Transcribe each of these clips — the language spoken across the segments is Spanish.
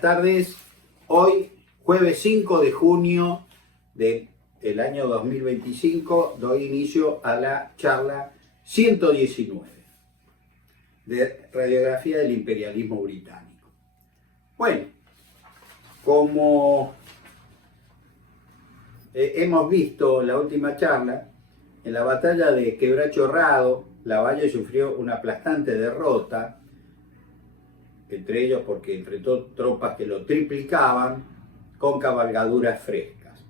buenas tardes. Hoy, jueves 5 de junio del año 2025, doy inicio a la charla 119 de radiografía del imperialismo británico. Bueno, como hemos visto en la última charla, en la batalla de Quebracho Herrado, Lavalle sufrió una aplastante derrota, entre ellos porque enfrentó tropas que lo triplicaban con cabalgaduras frescas.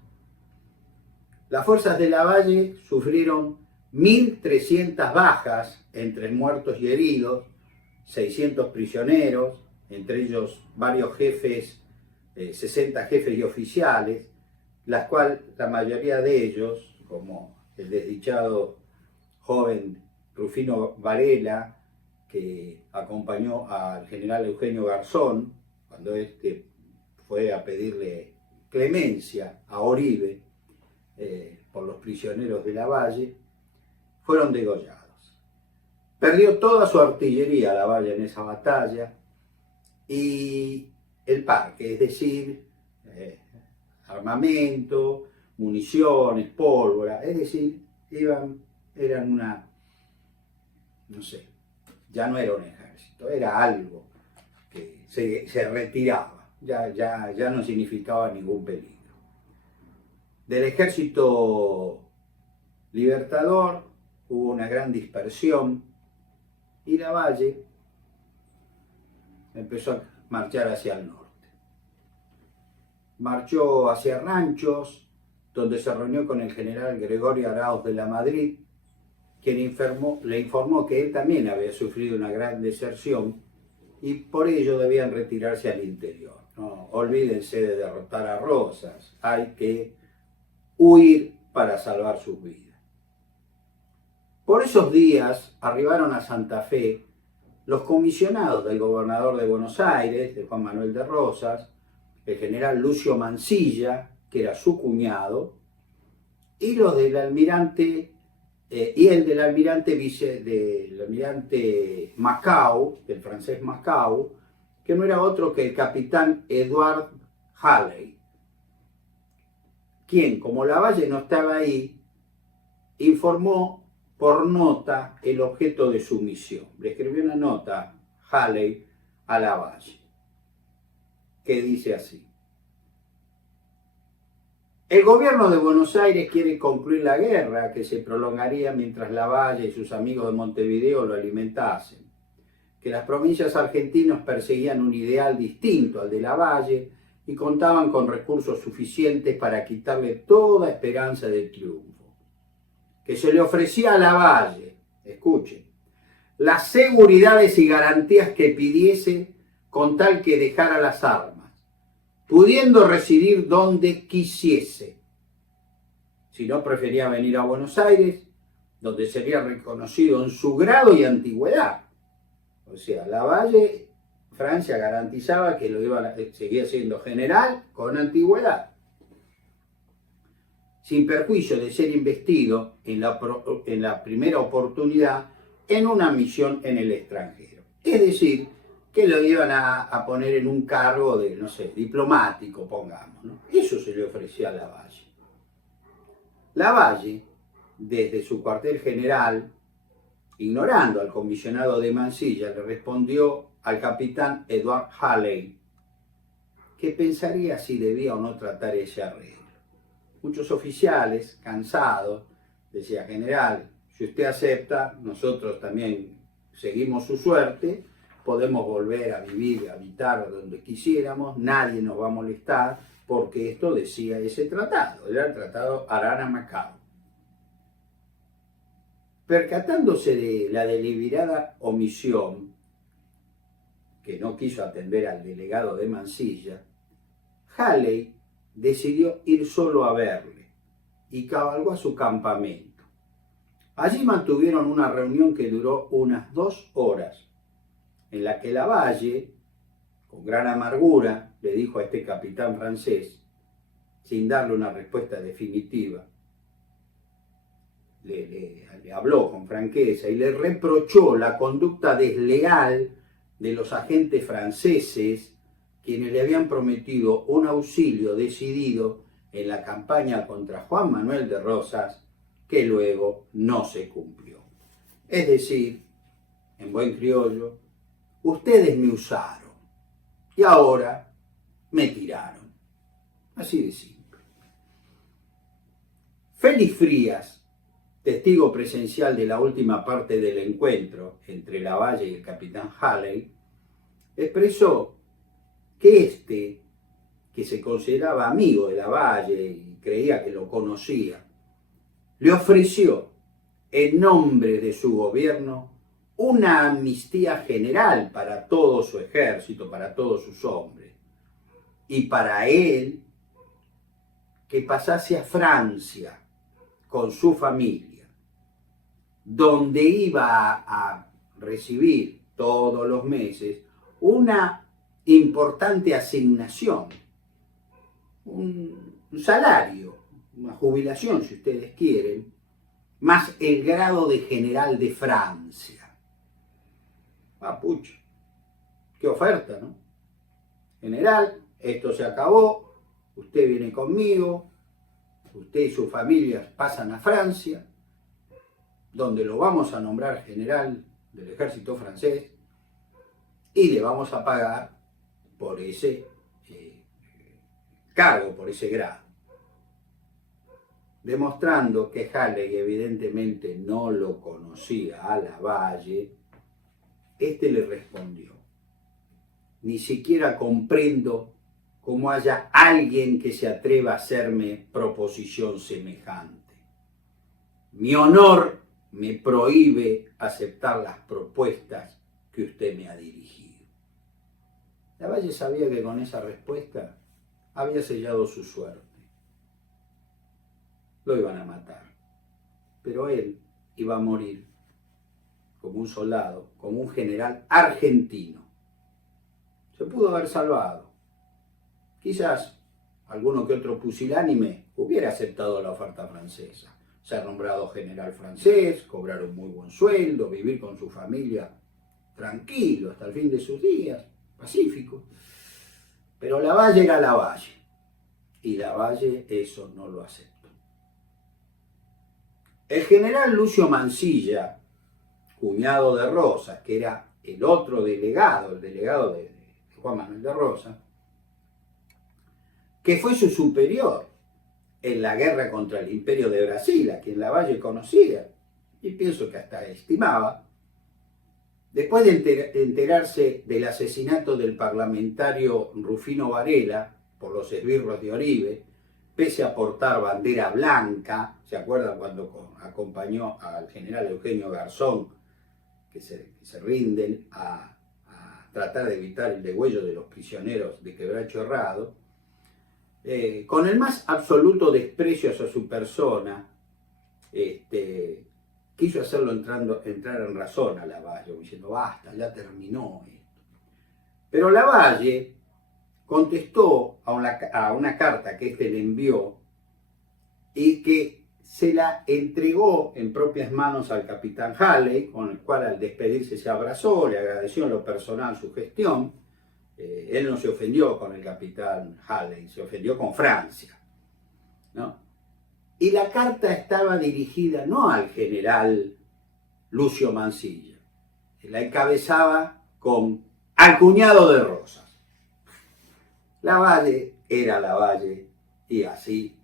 Las fuerzas de Lavalle sufrieron 1.300 bajas entre muertos y heridos, 600 prisioneros, entre ellos varios jefes, 60 jefes y oficiales, las cuales la mayoría de ellos, como el desdichado joven Rufino Varela, que acompañó al general Eugenio Garzón cuando este fue a pedirle clemencia a Oribe por los prisioneros de Lavalle, fueron degollados. Perdió toda su artillería Lavalle en esa batalla y el parque, es decir, armamento, municiones, pólvora, es decir, eran una, no sé, ya no era un ejército, era algo que se retiraba, ya no significaba ningún peligro. Del ejército libertador hubo una gran dispersión y Lavalle empezó a marchar hacia el norte. Marchó hacia Ranchos, donde se reunió con el general Gregorio Arauz de la Madrid, quien le informó que él también había sufrido una gran deserción y por ello debían retirarse al interior. No olvídense de derrotar a Rosas, hay que huir para salvar sus vidas. Por esos días arribaron a Santa Fe los comisionados del gobernador de Buenos Aires, de Juan Manuel de Rosas, el general Lucio Mansilla, que era su cuñado, y los del almirante del almirante Macau, del francés Macau, que no era otro que el capitán Edward Halley, quien, como Lavalle no estaba ahí, informó por nota el objeto de su misión. Le escribió una nota Halley a Lavalle, que dice así: el gobierno de Buenos Aires quiere concluir la guerra que se prolongaría mientras Lavalle y sus amigos de Montevideo lo alimentasen, que las provincias argentinas perseguían un ideal distinto al de Lavalle y contaban con recursos suficientes para quitarle toda esperanza de triunfo, que se le ofrecía a Lavalle, escuchen, las seguridades y garantías que pidiese con tal que dejara las armas, pudiendo residir donde quisiese. Si no, prefería venir a Buenos Aires, donde sería reconocido en su grado y antigüedad. O sea, Lavalle, Francia garantizaba que seguía siendo general con antigüedad, sin perjuicio de ser investido en la primera oportunidad en una misión en el extranjero. Es decir, que lo iban a poner en un cargo de, no sé, diplomático, pongamos, ¿no? Eso se le ofrecía a Lavalle. Lavalle, desde su cuartel general, ignorando al comisionado de Mansilla, le respondió al capitán Edward Halley que pensaría si debía o no tratar ese arreglo. Muchos oficiales, cansados, decía: general, si usted acepta, nosotros también seguimos su suerte, podemos volver a vivir, a habitar donde quisiéramos, nadie nos va a molestar, porque esto decía ese tratado, era el tratado Arana-Macao. Percatándose de la deliberada omisión, que no quiso atender al delegado de Mansilla, Halley decidió ir solo a verle y cabalgó a su campamento. Allí mantuvieron una reunión que duró unas 2 horas, en la que Lavalle, con gran amargura, le dijo a este capitán francés, sin darle una respuesta definitiva, le habló con franqueza y le reprochó la conducta desleal de los agentes franceses quienes le habían prometido un auxilio decidido en la campaña contra Juan Manuel de Rosas, que luego no se cumplió. Es decir, en buen criollo, ustedes me usaron y ahora me tiraron. Así de simple. Félix Frías, testigo presencial de la última parte del encuentro entre Lavalle y el capitán Halley, expresó que que se consideraba amigo de Lavalle y creía que lo conocía, le ofreció, en nombre de su gobierno, una amnistía general para todo su ejército, para todos sus hombres, y para él que pasase a Francia con su familia, donde iba a recibir todos los meses una importante asignación, un salario, una jubilación si ustedes quieren, más el grado de general de Francia. Pucha, qué oferta, ¿no? General, esto se acabó, usted viene conmigo, usted y su familia pasan a Francia, donde lo vamos a nombrar general del ejército francés y le vamos a pagar por ese cargo, por ese grado. Demostrando que Halley evidentemente no lo conocía a Lavalle, este le respondió: ni siquiera comprendo cómo haya alguien que se atreva a hacerme proposición semejante. Mi honor me prohíbe aceptar las propuestas que usted me ha dirigido. Lavalle sabía que con esa respuesta había sellado su suerte. Lo iban a matar, pero él iba a morir como un soldado, como un general argentino. Se pudo haber salvado. Quizás alguno que otro pusilánime hubiera aceptado la oferta francesa. Ser nombrado general francés, cobrar un muy buen sueldo, vivir con su familia tranquilo hasta el fin de sus días, pacífico. Pero Lavalle era Lavalle, y Lavalle eso no lo aceptó. El general Lucio Mansilla, cuñado de Rosas, que era el otro delegado, el delegado de Juan Manuel de Rosas, que fue su superior en la guerra contra el Imperio de Brasil, a quien Lavalle conocía, y pienso que hasta estimaba, después de enterarse del asesinato del parlamentario Rufino Varela por los esbirros de Oribe, pese a portar bandera blanca, ¿se acuerdan cuando acompañó al general Eugenio Garzón, que se rinden a tratar de evitar el degüello de los prisioneros de Quebracho Herrado? Con el más absoluto desprecio hacia su persona, quiso hacerlo entrar en razón a Lavalle, diciendo: basta, ya terminó esto. Pero Lavalle contestó a una carta que éste le envió y que se la entregó en propias manos al capitán Halley, con el cual al despedirse se abrazó, le agradeció en lo personal su gestión. Él no se ofendió con el capitán Halley, se ofendió con Francia, ¿no? Y la carta estaba dirigida no al general Lucio Mansilla, la encabezaba con: al cuñado de Rosas. Lavalle era Lavalle, y así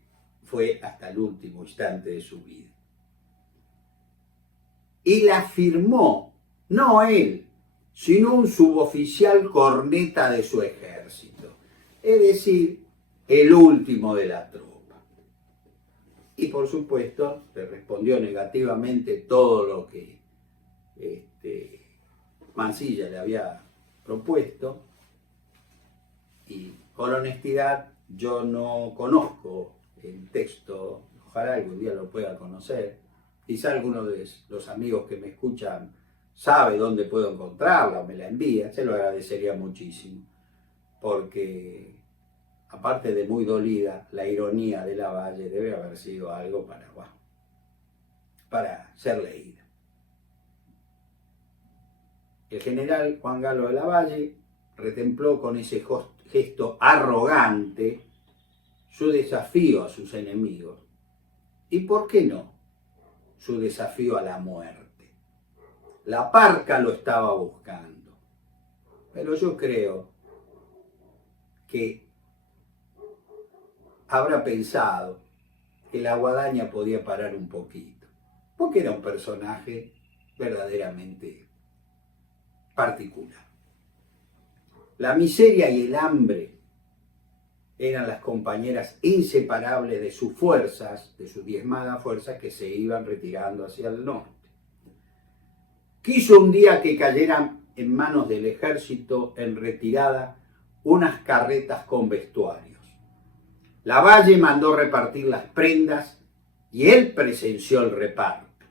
fue hasta el último instante de su vida. Y la firmó no él, sino un suboficial corneta de su ejército, es decir, el último de la tropa. Y por supuesto le respondió negativamente todo lo que Mansilla le había propuesto, y con honestidad yo no conozco el texto, ojalá algún día lo pueda conocer, quizá alguno de los amigos que me escuchan sabe dónde puedo encontrarla o me la envía, se lo agradecería muchísimo, porque aparte de muy dolida, la ironía de Lavalle debe haber sido algo para ser leída. El general Juan Galo de Lavalle retempló con ese gesto arrogante, su desafío a sus enemigos. ¿Y por qué no? Su desafío a la muerte. La parca lo estaba buscando. Pero yo creo que habrá pensado que la guadaña podía parar un poquito, porque era un personaje verdaderamente particular. La miseria y el hambre eran las compañeras inseparables de sus fuerzas, de sus diezmadas fuerzas que se iban retirando hacia el norte. Quiso un día que cayeran en manos del ejército en retirada unas carretas con vestuarios. Lavalle mandó repartir las prendas y él presenció el reparto.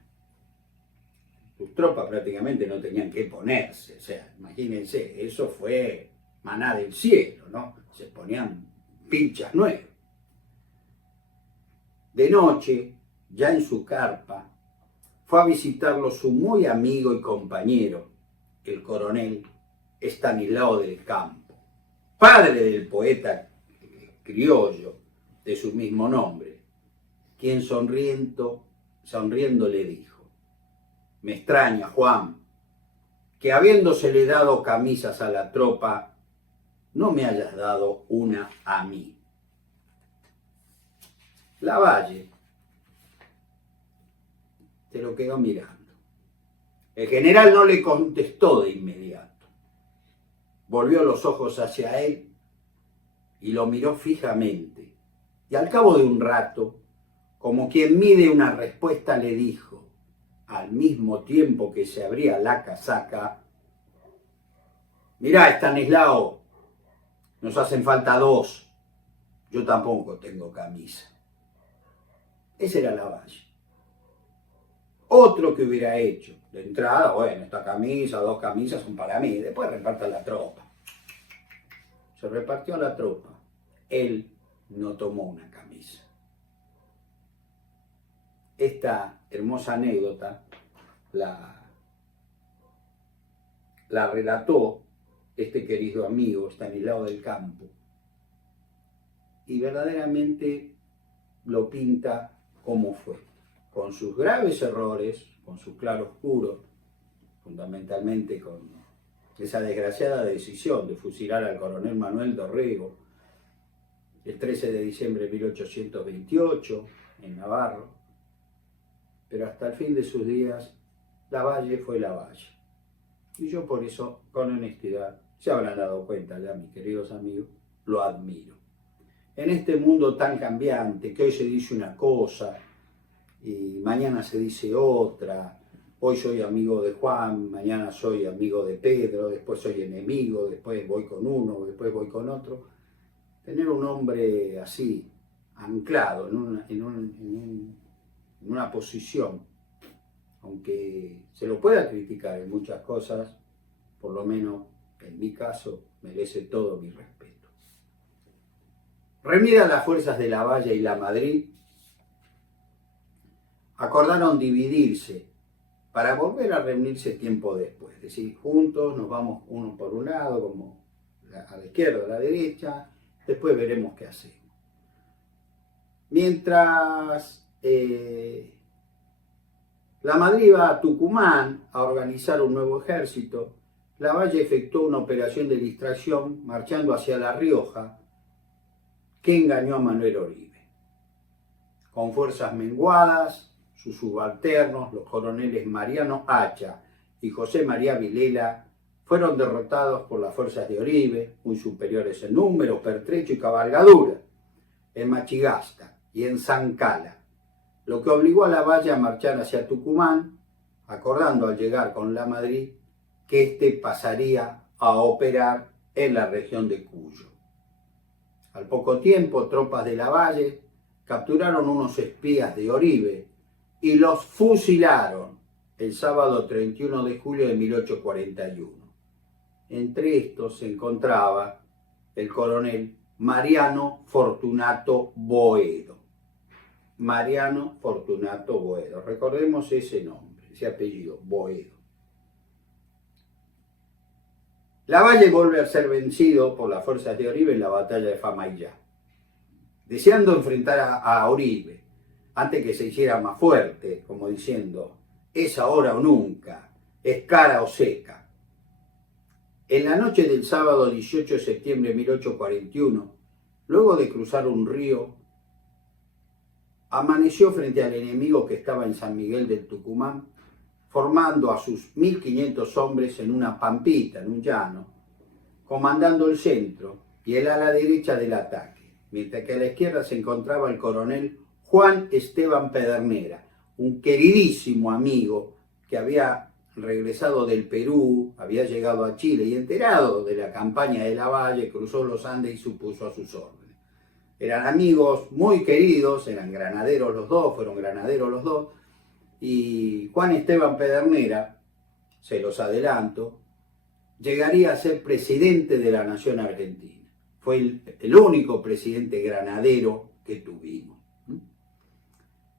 Sus tropas prácticamente no tenían que ponerse, o sea, imagínense, eso fue maná del cielo, ¿no? Se ponían pinchas nuevas. De noche, ya en su carpa, fue a visitarlo su muy amigo y compañero, el coronel Estanislao del Campo, padre del poeta criollo de su mismo nombre, quien sonriendo le dijo: me extraña, Juan, que habiéndosele dado camisas a la tropa, no me hayas dado una a mí. Lavalle se lo quedó mirando. El general no le contestó de inmediato. Volvió los ojos hacia él y lo miró fijamente. Y al cabo de un rato, como quien mide una respuesta, le dijo, al mismo tiempo que se abría la casaca: mirá, Estanislao, nos hacen falta dos. Yo tampoco tengo camisa. Ese era Lavalle. Otro que hubiera hecho, de entrada, bueno, esta camisa, dos camisas son para mí, después repartan la tropa. Se repartió la tropa. Él no tomó una camisa. Esta hermosa anécdota la relató este querido amigo Estanislao del Campo y verdaderamente lo pinta como fue, con sus graves errores, con su claroscuro, fundamentalmente con esa desgraciada decisión de fusilar al coronel Manuel Dorrego el 13 de diciembre de 1828 en Navarro, pero hasta el fin de sus días Lavalle fue Lavalle. Y yo por eso, con honestidad, se habrán dado cuenta ya, mis queridos amigos, lo admiro. En este mundo tan cambiante, que hoy se dice una cosa y mañana se dice otra, hoy soy amigo de Juan, mañana soy amigo de Pedro, después soy enemigo, después voy con uno, después voy con otro. Tener un hombre así, anclado en una posición, aunque se lo pueda criticar en muchas cosas, por lo menos en mi caso, merece todo mi respeto. Reunidas las fuerzas de Lavalle y Lamadrid, acordaron dividirse para volver a reunirse tiempo después. Es decir, juntos nos vamos uno por un lado, como a la izquierda o a la derecha, después veremos qué hacemos. Mientras Lamadrid iba a Tucumán a organizar un nuevo ejército, Lavalle efectuó una operación de distracción marchando hacia La Rioja, que engañó a Manuel Oribe. Con fuerzas menguadas, sus subalternos, los coroneles Mariano Hacha y José María Vilela, fueron derrotados por las fuerzas de Oribe, muy superiores en número, pertrecho y cabalgadura, en Machigasta y en Zancala, lo que obligó a Lavalle a marchar hacia Tucumán, acordando al llegar con Lamadrid que éste pasaría a operar en la región de Cuyo. Al poco tiempo, tropas de Lavalle capturaron unos espías de Oribe y los fusilaron el sábado 31 de julio de 1841. Entre estos se encontraba el coronel Mariano Fortunato Boedo. Mariano Fortunato Boedo. Recordemos ese nombre, ese apellido, Boedo. Lavalle vuelve a ser vencido por las fuerzas de Oribe en la batalla de Famaillá, deseando enfrentar a Oribe antes que se hiciera más fuerte, como diciendo, es ahora o nunca, es cara o seca. En la noche del sábado 18 de septiembre de 1841, luego de cruzar un río, amaneció frente al enemigo que estaba en San Miguel del Tucumán, formando a sus 1500 hombres en una pampita, en un llano, comandando el centro y el ala derecha del ataque, mientras que a la izquierda se encontraba el coronel Juan Esteban Pedernera, un queridísimo amigo que había regresado del Perú, había llegado a Chile y enterado de la campaña de Lavalle, cruzó los Andes y se puso a sus órdenes. Eran amigos muy queridos, eran granaderos los dos, fueron granaderos los dos, y Juan Esteban Pedernera, se los adelanto, llegaría a ser presidente de la nación argentina. Fue el único presidente granadero que tuvimos.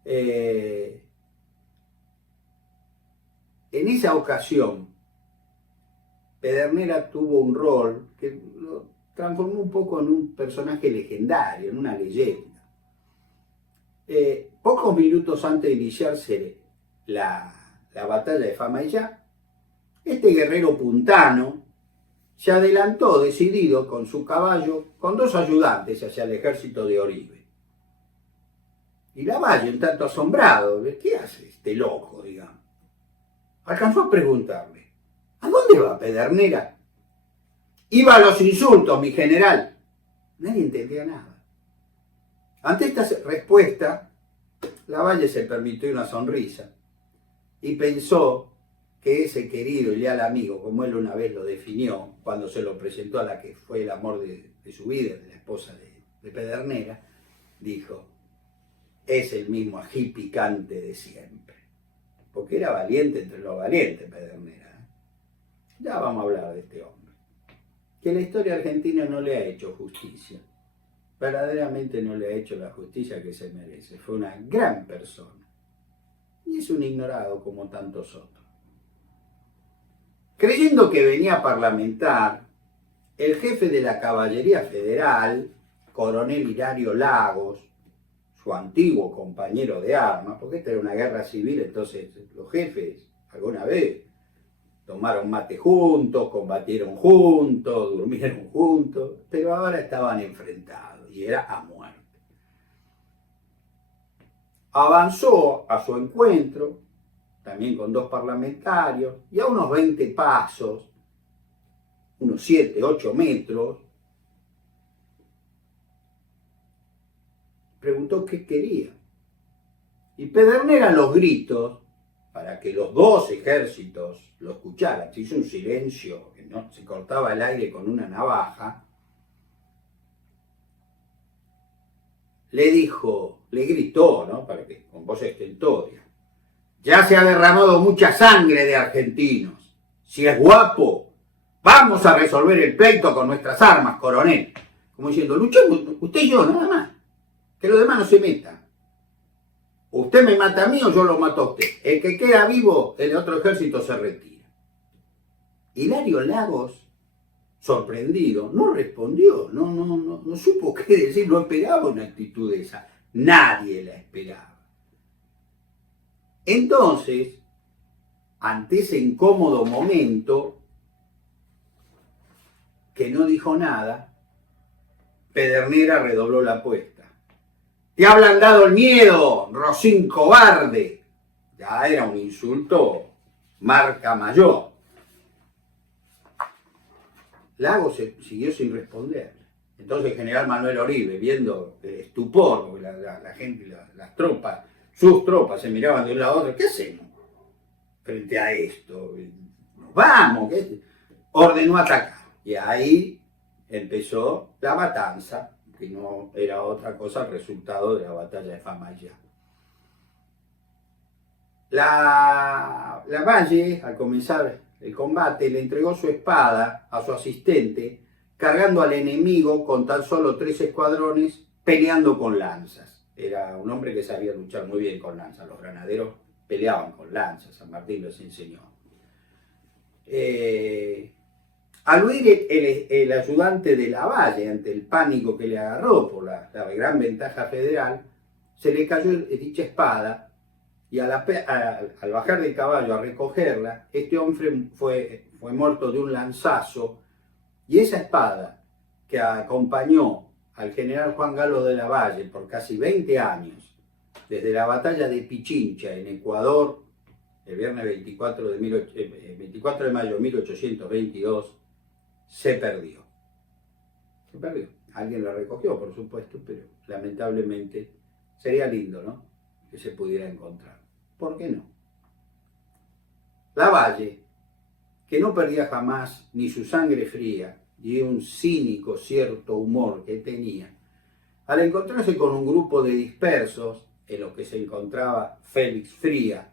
En esa ocasión, Pedernera tuvo un rol que lo transformó un poco en un personaje legendario, en una leyenda. Pocos minutos antes de iniciarse la batalla de Famaillá, este guerrero puntano se adelantó decidido con su caballo, con dos ayudantes hacia el ejército de Oribe. Y Lavalle, un tanto asombrado, ¿qué hace este loco, digamos? Alcanzó a preguntarle, ¿a dónde va Pedernera? Iba a los insultos, mi general. Nadie entendía nada. Ante esta respuesta, Lavalle se permitió una sonrisa y pensó que ese querido y leal amigo, como él una vez lo definió, cuando se lo presentó a la que fue el amor de su vida, de la esposa de Pedernera, dijo, es el mismo ají picante de siempre. Porque era valiente entre los valientes Pedernera. Ya vamos a hablar de este hombre. Que la historia argentina no le ha hecho justicia. Verdaderamente no le ha hecho la justicia que se merece. Fue una gran persona. Y es un ignorado como tantos otros. Creyendo que venía a parlamentar, el jefe de la Caballería Federal, coronel Hilario Lagos, su antiguo compañero de armas, porque esta era una guerra civil, entonces los jefes alguna vez tomaron mate juntos, combatieron juntos, durmieron juntos, pero ahora estaban enfrentados y era a muerte. Avanzó a su encuentro, también con dos parlamentarios, y a unos 20 pasos, unos 7, 8 metros, preguntó qué quería. Y Pedernera, a los gritos, para que los dos ejércitos lo escucharan, se hizo un silencio, que no se cortaba el aire con una navaja, le dijo, le gritó, ¿no? Para que con voz estentórea, ya se ha derramado mucha sangre de argentinos. Si es guapo, vamos a resolver el pleito con nuestras armas, coronel. Como diciendo, luchemos usted y yo, nada más. Que los demás no se metan. Usted me mata a mí o yo lo mato a usted. El que queda vivo, el otro ejército se retira. Hilario Lagos, sorprendido, no respondió, no supo qué decir, no esperaba una actitud esa. Nadie la esperaba. Entonces, ante ese incómodo momento, que no dijo nada, Pedernera redobló la apuesta. Te ha ablandado el miedo, Rocín cobarde. Ya era un insulto marca mayor. Lagos siguió sin responder. Entonces el general Manuel Oribe, viendo el estupor, porque la gente, las tropas, sus tropas se miraban de un lado a otro, ¿qué hacemos frente a esto? Nos vamos, ¿qué? Ordenó atacar. Y ahí empezó la matanza, que no era otra cosa el resultado de la batalla de Famaillá. Lavalle, al comenzar el combate, le entregó su espada a su asistente, cargando al enemigo con tan solo 3 escuadrones, peleando con lanzas. Era un hombre que sabía luchar muy bien con lanzas. Los granaderos peleaban con lanzas, San Martín los enseñó. Al huir el ayudante de Lavalle, ante el pánico que le agarró por la gran ventaja federal, se le cayó dicha espada y al bajar del caballo a recogerla, este hombre fue muerto de un lanzazo y esa espada que acompañó al general Juan Galo de Lavalle por casi 20 años, desde la batalla de Pichincha en Ecuador, el viernes 24 de mayo de 1822, se perdió. Se perdió. Alguien la recogió, por supuesto, pero lamentablemente sería lindo, ¿no?, que se pudiera encontrar. ¿Por qué no? Lavalle, que no perdía jamás ni su sangre fría y un cínico cierto humor que tenía, al encontrarse con un grupo de dispersos, en los que se encontraba Félix Fría,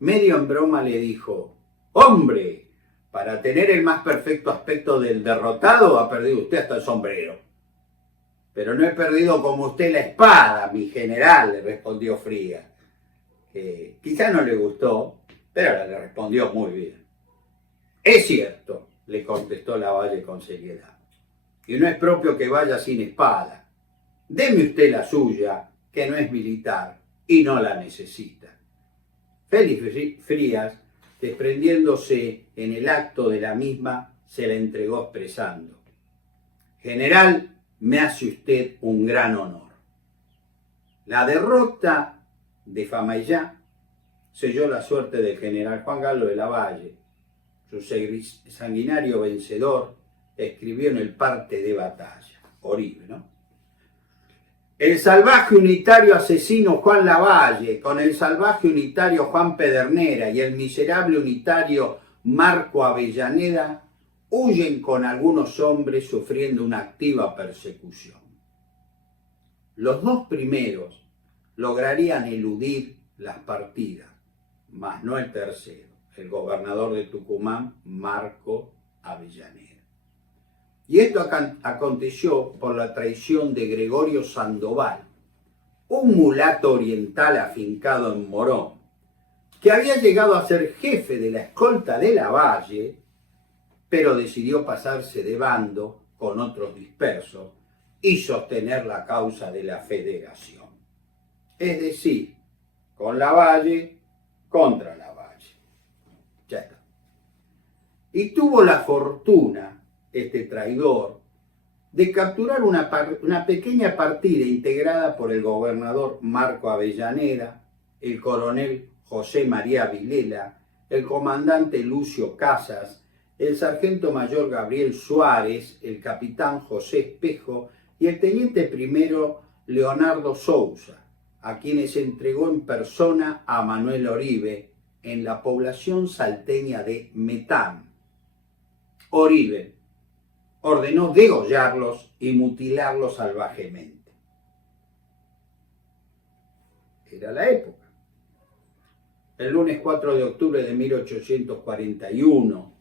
medio en broma le dijo: ¡hombre! Para tener el más perfecto aspecto del derrotado ha perdido usted hasta el sombrero. Pero no he perdido como usted la espada, mi general, le respondió Fría, que quizá no le gustó, pero le respondió muy bien. Es cierto, le contestó Lavalle con seriedad, y no es propio que vaya sin espada. Deme usted la suya, que no es militar y no la necesita. Félix Frías, desprendiéndose en el acto de la misma, se la entregó expresando: general, me hace usted un gran honor. La derrota de Famaillá selló la suerte del general Juan Galo de Lavalle. Su sanguinario vencedor escribió en el parte de batalla, horrible, ¿no? El salvaje unitario asesino Juan Lavalle, con el salvaje unitario Juan Pedernera y el miserable unitario Marco Avellaneda, huyen con algunos hombres sufriendo una activa persecución. Los dos primeros lograrían eludir las partidas, mas no el tercero, el gobernador de Tucumán, Marco Avellaneda. Y esto aconteció por la traición de Gregorio Sandoval, un mulato oriental afincado en Morón, que había llegado a ser jefe de la escolta de Lavalle, pero decidió pasarse de bando con otros dispersos y sostener la causa de la federación. Es decir, con Lavalle contra Lavalle. Ya está. Y tuvo la fortuna, este traidor, de capturar una pequeña partida integrada por el gobernador Marco Avellaneda, el coronel José María Vilela, el comandante Lucio Casas, el sargento mayor Gabriel Suárez, el capitán José Espejo y el teniente primero Leonardo Sousa, a quienes entregó en persona a Manuel Oribe en la población salteña de Metán. Oribe ordenó degollarlos y mutilarlos salvajemente. Era la época. El lunes 4 de octubre de 1841,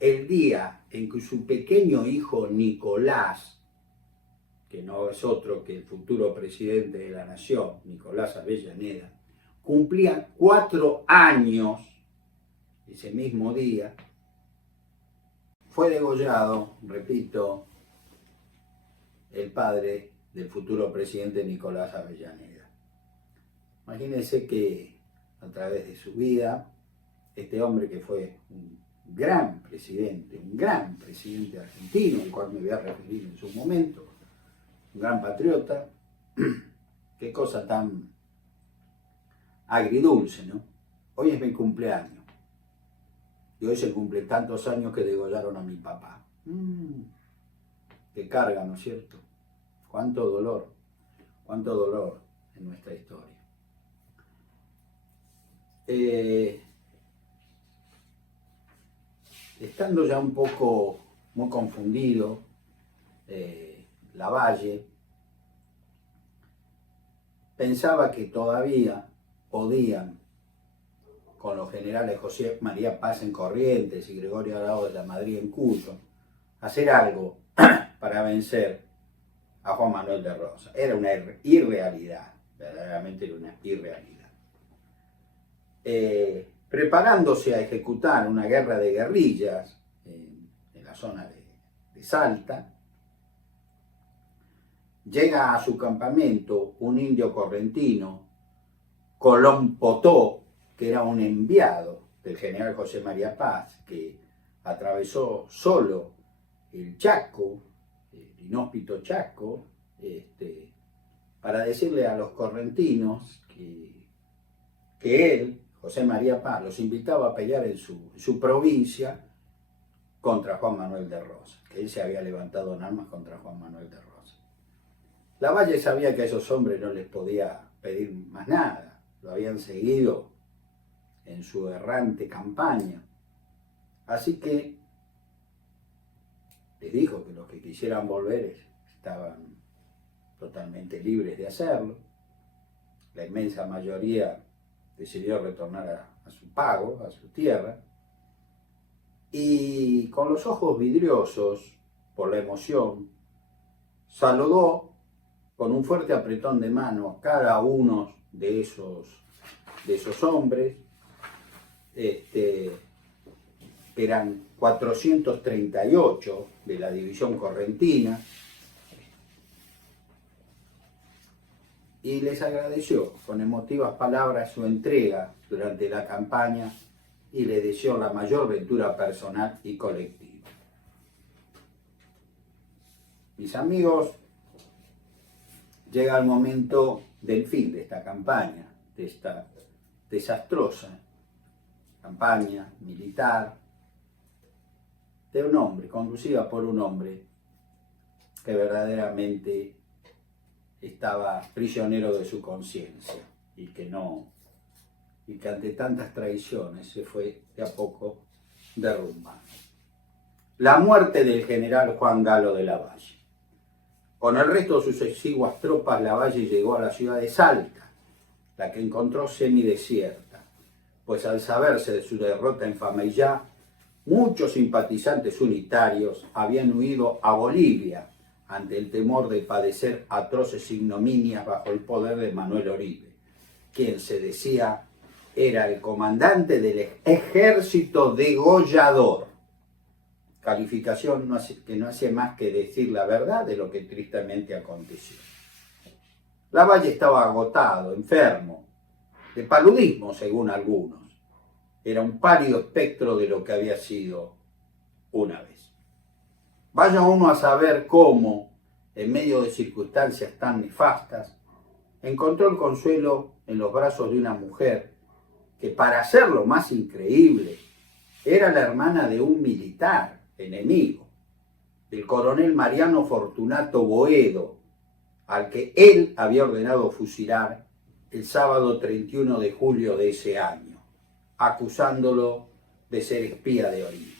el día en que su pequeño hijo Nicolás, que no es otro que el futuro presidente de la nación, Nicolás Avellaneda, cumplía 4 años, ese mismo día, fue degollado, repito, el padre del futuro presidente Nicolás Avellaneda. Imagínense que a través de su vida, este hombre que fue un gran presidente argentino, al cual me voy a referir en su momento, un gran patriota, qué cosa tan agridulce, ¿no? Hoy es mi cumpleaños. Y hoy se cumplen tantos años que degollaron a mi papá. Qué carga, ¿no es cierto? Cuánto dolor en nuestra historia. Estando ya un poco muy confundido, Lavalle pensaba que todavía podían, con los generales José María Paz en Corrientes y Gregorio Arao de la Madrid en Cuyo, hacer algo para vencer a Juan Manuel de Rosas. Era una irrealidad, verdaderamente era una irrealidad. Preparándose a ejecutar una guerra de guerrillas zona de Salta. Llega a su campamento un indio correntino, Colón Potó, que era un enviado del general José María Paz, que atravesó solo el Chaco, el inhóspito Chaco, para decirle a los correntinos que él, José María Paz, los invitaba a pelear en su provincia contra Juan Manuel de Rosas, que él se había levantado en armas contra Juan Manuel de Rosas. Lavalle sabía que a esos hombres no les podía pedir más nada, lo habían seguido en su errante campaña, así que les dijo que los que quisieran volver estaban totalmente libres de hacerlo. La inmensa mayoría decidió retornar a su pago, a su tierra, y con los ojos vidriosos por la emoción, saludó con un fuerte apretón de mano a cada uno de esos hombres. Eran 438 de la división correntina, y les agradeció con emotivas palabras su entrega durante la campaña y le deseó la mayor ventura personal y colectiva. Mis amigos, llega el momento del fin de esta campaña, de esta desastrosa campaña militar, de un hombre, conducida por un hombre que verdaderamente estaba prisionero de su conciencia y que ante tantas traiciones se fue de a poco derrumbando. La muerte del general Juan Galo de Lavalle. Con el resto de sus exiguas tropas, Lavalle llegó a la ciudad de Salta, la que encontró semidesierta, pues al saberse de su derrota en Famaillá, muchos simpatizantes unitarios habían huido a Bolivia ante el temor de padecer atroces ignominias bajo el poder de Manuel Oribe, quien se decía era el comandante del ejército degollador. Calificación que no hace más que decir la verdad de lo que tristemente aconteció. Lavalle estaba agotado, enfermo, de paludismo según algunos. Era un pálido espectro de lo que había sido una vez. Vaya uno a saber cómo, en medio de circunstancias tan nefastas, encontró el consuelo en los brazos de una mujer que, para hacerlo más increíble, era la hermana de un militar enemigo, del coronel Mariano Fortunato Boedo, al que él había ordenado fusilar el sábado 31 de julio de ese año, acusándolo de ser espía de Oribe.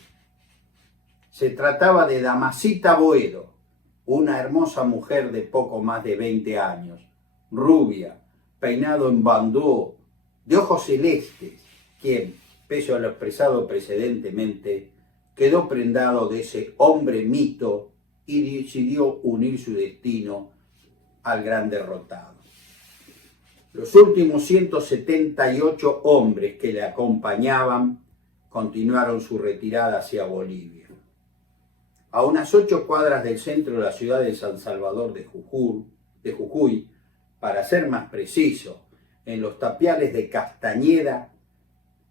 Se trataba de Damasita Boedo, una hermosa mujer de poco más de 20 años, rubia, peinado en bandó, de ojos celestes, quien, pese a lo expresado precedentemente, quedó prendado de ese hombre mito y decidió unir su destino al gran derrotado. Los últimos 178 hombres que le acompañaban continuaron su retirada hacia Bolivia. A unas 8 cuadras del centro de la ciudad de San Salvador de Jujuy, para ser más preciso, en los tapiales de Castañeda,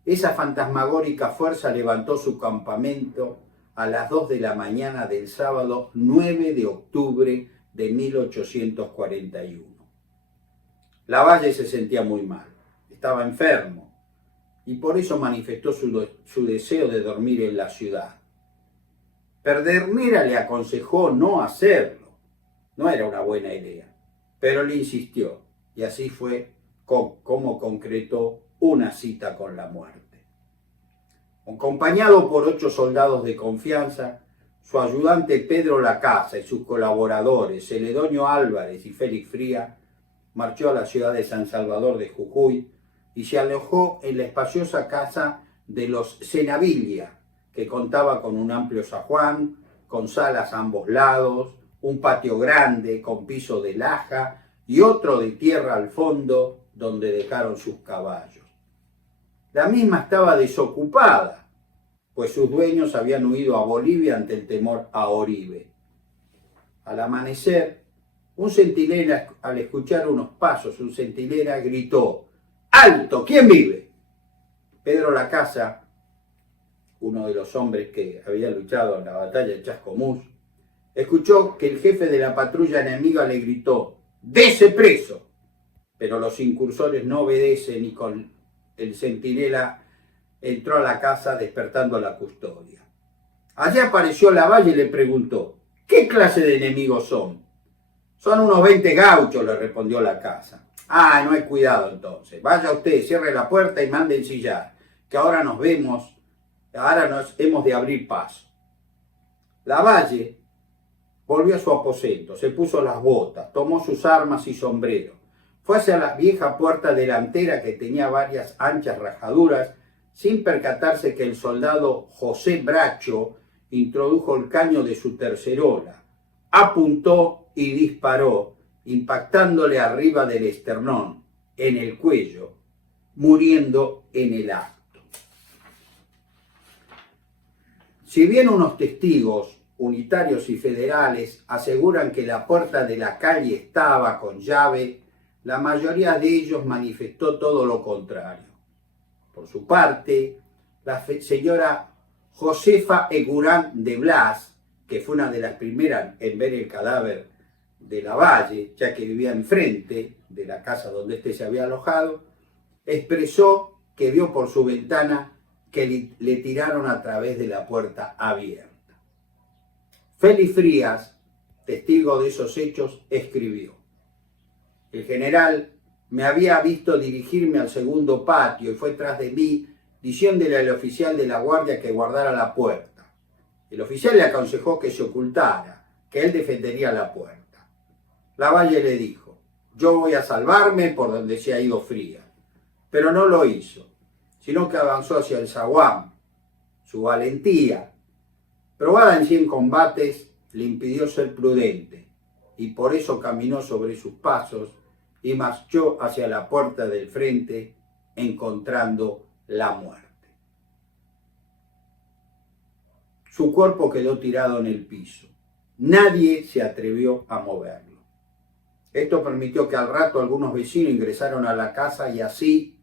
esa fantasmagórica fuerza levantó su campamento a las 2 de la mañana del sábado 9 de octubre de 1841. Lavalle se sentía muy mal, estaba enfermo y por eso manifestó su deseo de dormir en la ciudad. Pedernera le aconsejó no hacerlo, no era una buena idea, pero le insistió y así fue como concretó una cita con la muerte. Acompañado por 8 soldados de confianza, su ayudante Pedro Lacasa y sus colaboradores Celedonio Álvarez y Félix Fría, marchó a la ciudad de San Salvador de Jujuy y se alojó en la espaciosa casa de los Cenavilla, que contaba con un amplio zaguán, con salas a ambos lados, un patio grande con piso de laja y otro de tierra al fondo donde dejaron sus caballos. La misma estaba desocupada, pues sus dueños habían huido a Bolivia ante el temor a Oribe. Al amanecer, un centinela, al escuchar unos pasos, un centinela gritó: ¡Alto! ¿Quién vive? Pedro Lacasa, uno de los hombres que había luchado en la batalla de Chascomús, escuchó que el jefe de la patrulla enemiga le gritó: ¡Dese preso! Pero los incursores no obedecen y con el centinela entró a la casa despertando la custodia. Allí apareció Lavalle y le preguntó: ¿qué clase de enemigos son? Son unos 20 gauchos, le respondió Lacasa. Ah, no hay cuidado entonces. Vaya usted, cierre la puerta y mande ensillar, que ahora nos vemos, ahora nos hemos de abrir paso. Lavalle volvió a su aposento, se puso las botas, tomó sus armas y sombrero. Fue hacia la vieja puerta delantera que tenía varias anchas rajaduras, sin percatarse que el soldado José Bracho introdujo el caño de su tercerola, apuntó y disparó, impactándole arriba del esternón, en el cuello, muriendo en el acto. Si bien unos testigos unitarios y federales aseguran que la puerta de la calle estaba con llave, la mayoría de ellos manifestó todo lo contrario. Por su parte, la señora Josefa Egurán de Blas, que fue una de las primeras en ver el cadáver de Lavalle, ya que vivía enfrente de la casa donde éste se había alojado, expresó que vio por su ventana que le tiraron a través de la puerta abierta. Félix Frías, testigo de esos hechos, escribió: el general me había visto dirigirme al segundo patio y fue tras de mí, diciéndole al oficial de la guardia que guardara la puerta. El oficial le aconsejó que se ocultara, que él defendería la puerta. Lavalle le dijo: yo voy a salvarme por donde se ha ido Frías. Pero no lo hizo, sino que avanzó hacia el zaguán. Su valentía, probada en 100 combates, le impidió ser prudente, y por eso caminó sobre sus pasos y marchó hacia la puerta del frente, encontrando la muerte. Su cuerpo quedó tirado en el piso. Nadie se atrevió a moverlo. Esto permitió que al rato algunos vecinos ingresaron a la casa y así,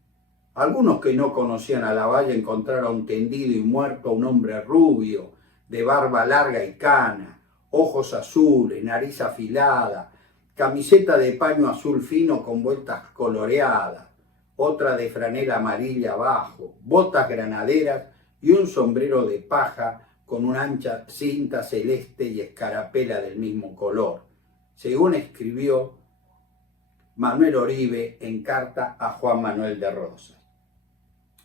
algunos que no conocían a Lavalle encontraron tendido y muerto a un hombre rubio, de barba larga y cana, ojos azules, nariz afilada, camiseta de paño azul fino con vueltas coloreadas, otra de franela amarilla abajo, botas granaderas y un sombrero de paja con una ancha cinta celeste y escarapela del mismo color, según escribió Manuel Oribe en carta a Juan Manuel de Rosas.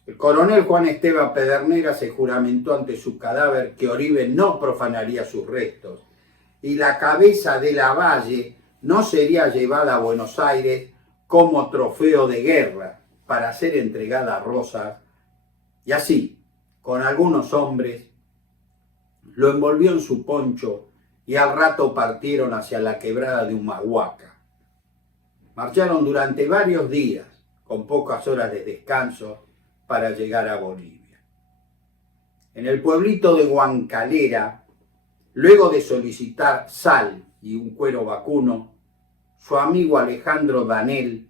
El coronel Juan Esteban Pedernera se juramentó ante su cadáver que Oribe no profanaría sus restos y la cabeza de Lavalle no sería llevada a Buenos Aires como trofeo de guerra para ser entregada a Rosas, y así, con algunos hombres, lo envolvió en su poncho y al rato partieron hacia la quebrada de Humahuaca. Marcharon durante varios días, con pocas horas de descanso, para llegar a Bolivia. En el pueblito de Huancalera, luego de solicitar sal y un cuero vacuno, su amigo Alejandro Danel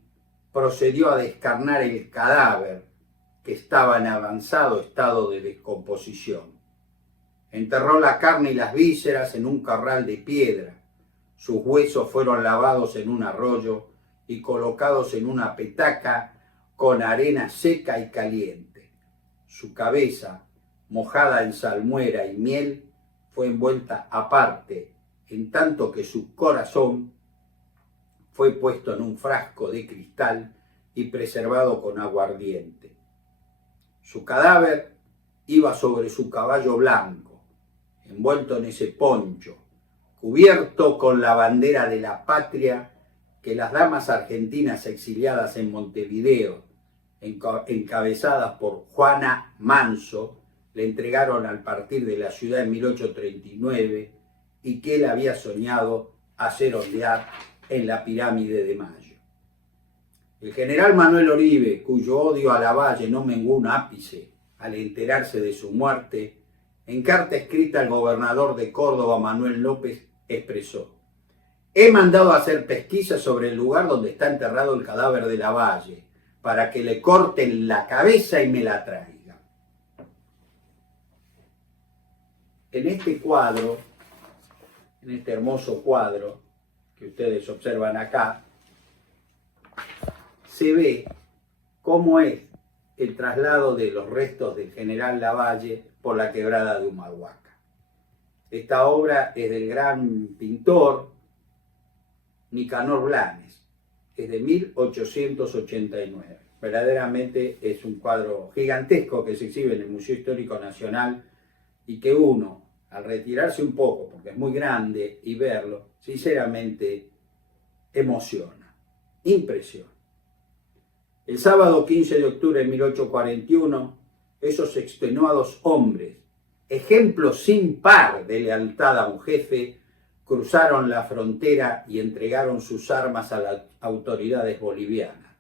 procedió a descarnar el cadáver que estaba en avanzado estado de descomposición. Enterró la carne y las vísceras en un corral de piedra. Sus huesos fueron lavados en un arroyo y colocados en una petaca con arena seca y caliente. Su cabeza, mojada en salmuera y miel, fue envuelta aparte, en tanto que su corazón fue puesto en un frasco de cristal y preservado con aguardiente. Su cadáver iba sobre su caballo blanco, envuelto en ese poncho, cubierto con la bandera de la patria que las damas argentinas exiliadas en Montevideo, encabezadas por Juana Manso, le entregaron al partir de la ciudad en 1839 y que él había soñado hacer ondear en la pirámide de Mayo. El general Manuel Oribe, cuyo odio a Lavalle no menguó un ápice al enterarse de su muerte, en carta escrita al gobernador de Córdoba, Manuel López, expresó: he mandado a hacer pesquisas sobre el lugar donde está enterrado el cadáver de Lavalle, para que le corten la cabeza y me la traigan. En este cuadro, en este hermoso cuadro que ustedes observan acá, se ve cómo es el traslado de los restos del general Lavalle por la quebrada de Humahuaca. Esta obra es del gran pintor Nicanor Blanes, es de 1889. Verdaderamente es un cuadro gigantesco que se exhibe en el Museo Histórico Nacional y que uno, al retirarse un poco, porque es muy grande, y verlo, sinceramente emociona, impresiona. El sábado 15 de octubre de 1841, esos extenuados hombres, ejemplo sin par de lealtad a un jefe, cruzaron la frontera y entregaron sus armas a las autoridades bolivianas,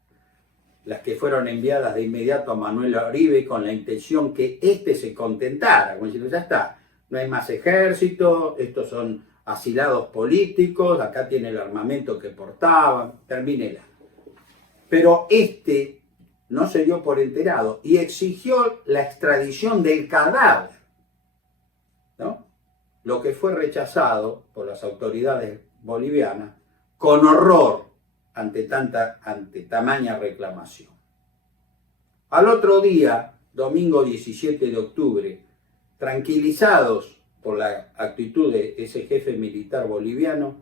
las que fueron enviadas de inmediato a Manuel Oribe con la intención que éste se contentara, como diciendo, ya está, no hay más ejército, estos son asilados políticos, acá tiene el armamento que portaban, termínela. Pero este no se dio por enterado y exigió la extradición del cadáver, ¿no? Lo que fue rechazado por las autoridades bolivianas con horror ante tamaña reclamación. Al otro día, domingo 17 de octubre, tranquilizados por la actitud de ese jefe militar boliviano,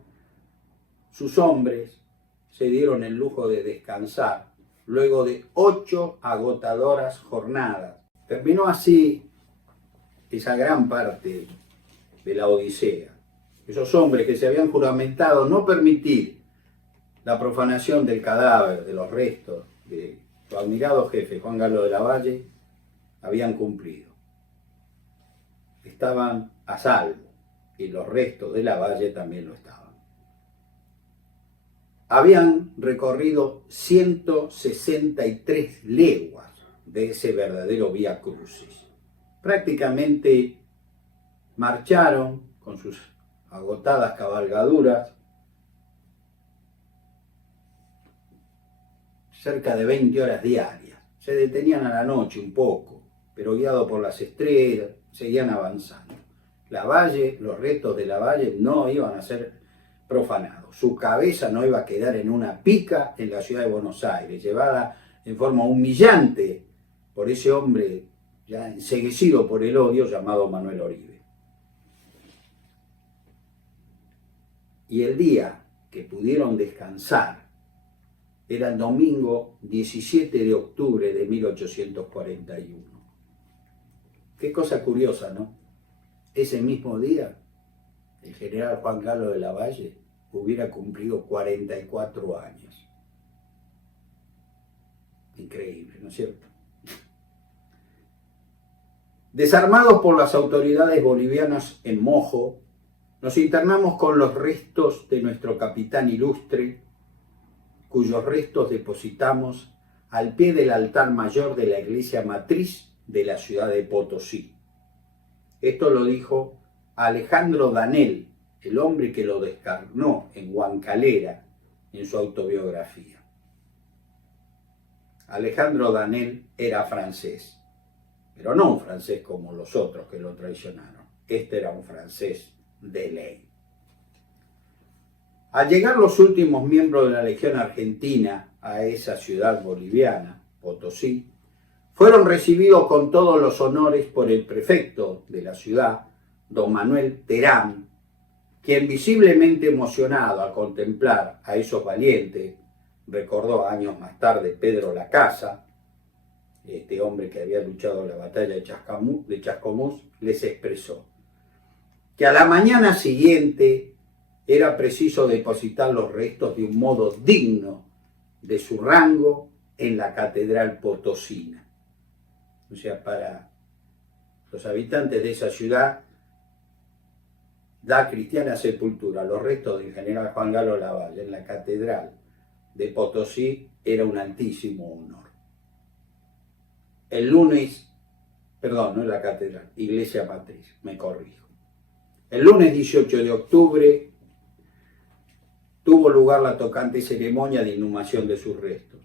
sus hombres se dieron el lujo de descansar luego de 8 agotadoras jornadas. Terminó así esa gran parte de la Odisea. Esos hombres que se habían juramentado no permitir la profanación del cadáver, de los restos de su admirado jefe Juan Galo de Lavalle, habían cumplido. Estaban a salvo y los restos de Lavalle también lo estaban. Habían recorrido 163 leguas de ese verdadero Vía Crucis. Prácticamente marcharon con sus agotadas cabalgaduras cerca de 20 horas diarias. Se detenían a la noche un poco, pero guiados por las estrellas, seguían avanzando. Lavalle, los restos de Lavalle no iban a ser profanados. Su cabeza no iba a quedar en una pica en la ciudad de Buenos Aires, llevada en forma humillante por ese hombre ya enceguecido por el odio llamado Manuel Oribe. Y el día que pudieron descansar era el domingo 17 de octubre de 1841. Qué cosa curiosa, ¿no? Ese mismo día, el general Juan Galo de Lavalle hubiera cumplido 44 años. Increíble, ¿no es cierto? Desarmados por las autoridades bolivianas en Mojo, nos internamos con los restos de nuestro capitán ilustre, cuyos restos depositamos al pie del altar mayor de la iglesia matriz de la ciudad de Potosí. Esto lo dijo Alejandro Danel, el hombre que lo descarnó en Huancalera en su autobiografía. Alejandro Danel era francés, pero no un francés como los otros que lo traicionaron. Este era un francés de ley. Al llegar los últimos miembros de la Legión Argentina a esa ciudad boliviana, Potosí, fueron recibidos con todos los honores por el prefecto de la ciudad, don Manuel Terán, quien visiblemente emocionado al contemplar a esos valientes, recordó años más tarde Pedro Lacasa, este hombre que había luchado en la batalla de Chascomús, les expresó que a la mañana siguiente era preciso depositar los restos de un modo digno de su rango en la catedral potosina. O sea, para los habitantes de esa ciudad, da cristiana sepultura los restos del general Juan Galo Lavalle en la catedral de Potosí era un altísimo honor. El perdón, no es la catedral, iglesia matriz, me corrijo. El lunes 18 de octubre tuvo lugar la tocante ceremonia de inhumación de sus restos.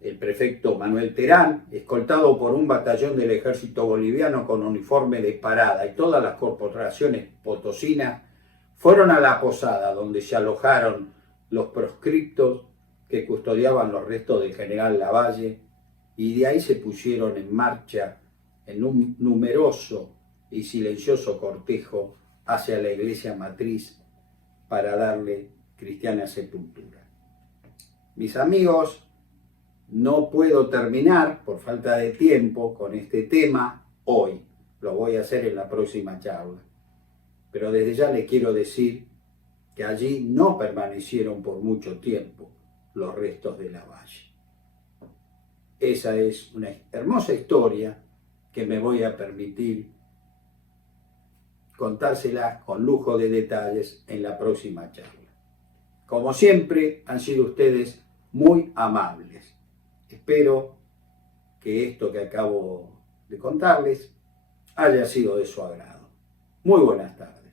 El prefecto Manuel Terán, escoltado por un batallón del ejército boliviano con uniforme de parada y todas las corporaciones potosinas, fueron a la posada donde se alojaron los proscriptos que custodiaban los restos del general Lavalle, y de ahí se pusieron en marcha en un numeroso y silencioso cortejo hacia la iglesia matriz para darle cristiana sepultura. Mis amigos, no puedo terminar por falta de tiempo con este tema hoy, lo voy a hacer en la próxima charla, pero desde ya les quiero decir que allí no permanecieron por mucho tiempo los restos de Lavalle. Esa es una hermosa historia que me voy a permitir contársela con lujo de detalles en la próxima charla. Como siempre, han sido ustedes muy amables. Espero que esto que acabo de contarles haya sido de su agrado. Muy buenas tardes.